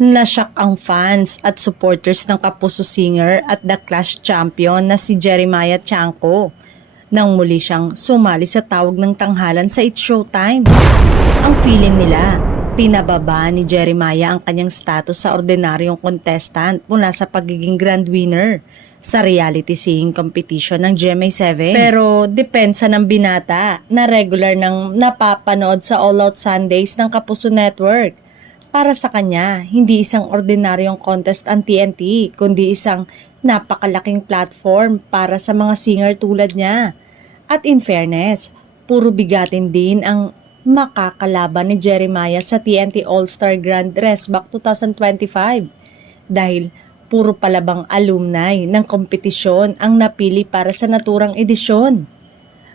Nashock ang fans at supporters ng Kapuso singer at The Clash champion na si Jeremiah Tiangco nang muli siyang sumali sa tawag ng tanghalan sa It's Showtime. Ang feeling nila, pinababa ni Jeremiah ang kanyang status sa ordinaryong contestant mula sa pagiging grand winner sa reality singing competition ng GMA7. Pero depensa ng binata na regular nang napapanood sa All Out Sundays ng Kapuso Network. Para sa kanya, hindi isang ordinaryong contest ang TNT, kundi isang napakalaking platform para sa mga singer tulad niya. At in fairness, puro bigatin din ang makakalaban ni Jeremiah sa TNT All-Star Grand Resback 2025 dahil puro palabang alumni ng kompetisyon ang napili para sa naturang edisyon.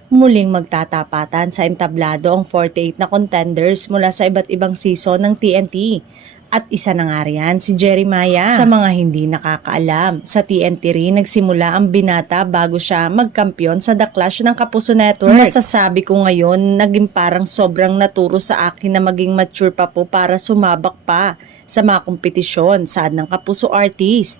Muling magtatapatan sa entablado ang 48 na contenders mula sa iba't ibang season ng TNT. At isa na nga riyan si Jeremiah. Sa mga hindi nakakaalam, sa TNT rin nagsimula ang binata bago siya magkampiyon sa The Clash ng Kapuso Network. Masasabi ko ngayon, naging parang sobrang naturo sa akin na maging mature pa po para sumabak pa sa mga kompetisyon saad ng Kapuso artist.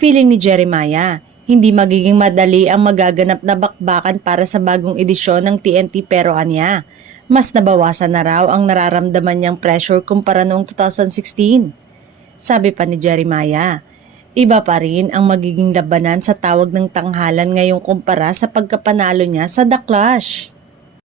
Feeling ni Jeremiah, hindi magiging madali ang magaganap na bakbakan para sa bagong edisyon ng TNT pero anya, mas nabawasan na raw ang nararamdaman niyang pressure kumpara noong 2016. Sabi pa ni Jeremiah, iba pa rin ang magiging labanan sa tawag ng tanghalan ngayong kumpara sa pagkapanalo niya sa The Clash.